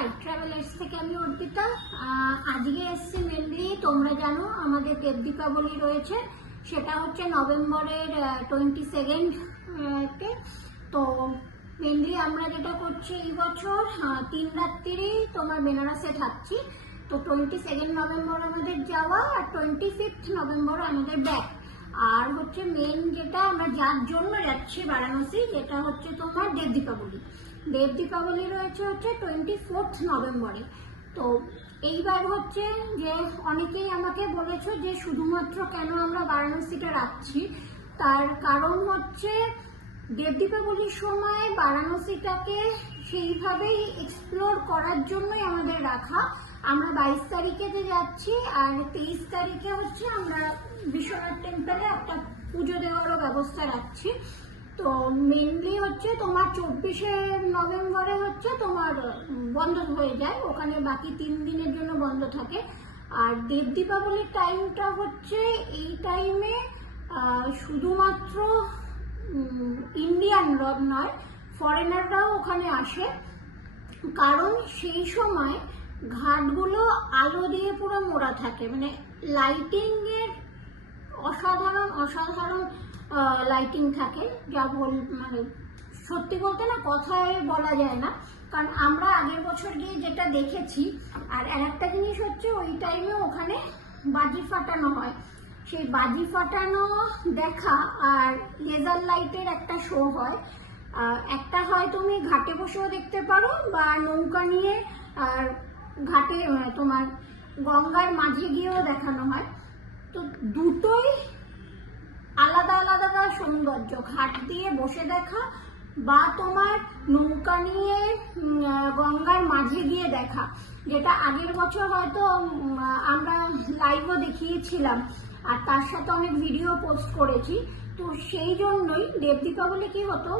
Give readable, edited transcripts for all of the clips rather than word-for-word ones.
High travellers থেকে আমি অর্পিতা। আজকে এসছি মেনলি তোমরা জানো আমাদের দেব দীপাবলি রয়েছে, সেটা হচ্ছে নভেম্বরের 22 তে। তো মেনলি আমরা যেটা করছি এই বছর 3 রাত্রি তোমার বেনারসে থাকছি। তো 22 নভেম্বর আমাদের যাওয়া আর 25 নভেম্বর আমাদের ব্যাক। আর হচ্ছে মেন যেটা আমরা যার জন্য যাচ্ছি বারাণসী, যেটা হচ্ছে তোমার দেব দীপাবলি রয়েছে হচ্ছে 24 নভেম্বরে। তো এইবার হচ্ছে যে অনেকেই আমাকে বলেছো যে শুধুমাত্র কেন আমরা বারাণসীটা রাখছি, তার কারণ হচ্ছে দেব দীপাবলির সময় বারাণসীটাকে সেইভাবেই এক্সপ্লোর করার জন্যই আমাদের রাখা। আমরা 22 তারিখে যে যাচ্ছি আর 23 তারিখে হচ্ছে আমরা বিশ্বনাথ টেম্পলে একটা পুজো দেওয়ারও ব্যবস্থা রাখছি। তো মেনলি হচ্ছে তোমার 24 নভেম্বরে হচ্ছে তোমার বন্ধ হয়ে যায়, ওখানে বাকি 3 দিনের জন্য বন্ধ থাকে। আর দেব দীপাবলির টাইমটা হচ্ছে এই টাইমে শুধুমাত্র ইন্ডিয়ান নয়, ফরেনাররাও ওখানে আসে, কারণ সেই সময় ঘাটগুলো আলো দিয়ে পুরো মোড়া থাকে, মানে লাইটিং এর অসাধারণ লাইটিং থাকে, যা মানে সত্যি বলতে না কথায় বলা যায় না। কারণ আমরা আগের বছর গিয়ে যেটা দেখেছি, আর একটা জিনিস হচ্ছে ওই টাইমে ওখানে বাজি ফাটানো হয়, সেই বাজি ফাটানো দেখা আর লেজার লাইটের একটা শো হয়। একটা হয় তুমি ঘাটে বসেও দেখতে পারো বা নৌকা নিয়ে আর ঘাটে তোমার গঙ্গার মাঝে গিয়েও দেখানো হয়। তো দুটোই আলাদা আলাদা সৌন্দর্য, ঘাট দিয়ে বসে দেখা বা তোমার নৌকা নিয়ে গঙ্গার মাঝে গিয়ে দেখা, যেটা আগের বছর হয়তো আমরা লাইভও দেখিয়েছিলাম আর তার সাথে অনেক ভিডিও পোস্ট করেছি। তো সেই জন্যই দেব দীপাবলি কি হতো,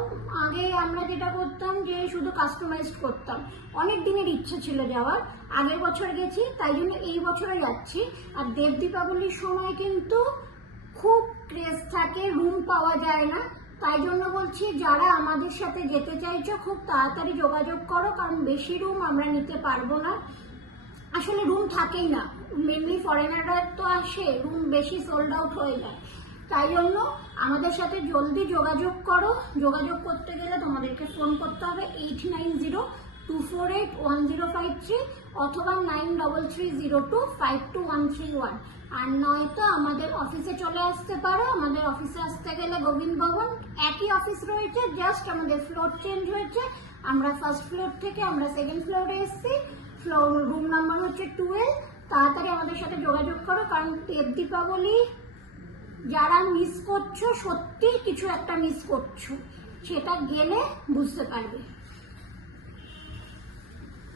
আগে আমরা যেটা করতাম যে শুধু কাস্টমাইজড করতাম, অনেক দিনের ইচ্ছা ছিল যাওয়ার, আগের বছর গেছি তাই জন্য এই বছরে যাচ্ছি। আর দেব দীপাবলির সময় কিন্তু খুব ক্রেজ থাকে, রুম পাওয়া যায় না, তাই জন্য বলছি যারা আমাদের সাথে যেতে চাইছো খুব তাড়াতাড়ি যোগাযোগ করো, কারণ বেশি রুম আমরা নিতে পারবো না, আসলে রুম থাকেই না, মেনলি ফরেনাররা তো আসে, রুম বেশি সোল্ড আউট হয়ে যায়। তাই জন্য আমাদের সাথে জলদি যোগাযোগ করো। যোগাযোগ করতে গেলে তোমাদেরকে ফোন করতে হবে 8902481053 অথবা 9330252131, আর নয়তো আমাদের অফিসে চলে আসতে পারো। আমাদের অফিসে আসতে গেলে গোবিন্দ ভবন, একই অফিস রয়েছে, জাস্ট আমাদের ফ্লোর চেঞ্জ হয়েছে। আমরা ফার্স্ট ফ্লোর থেকে আমরা সেকেন্ড ফ্লোরে এসেছি, রুম নাম্বার হচ্ছে 12। তাড়াতাড়ি আমাদের সাথে যোগাযোগ করো, কারণ দেব দীপাবলি যারা মিস করছো সত্যি কিছু একটা মিস করছো, সেটা গেলে বুঝতে পারবে।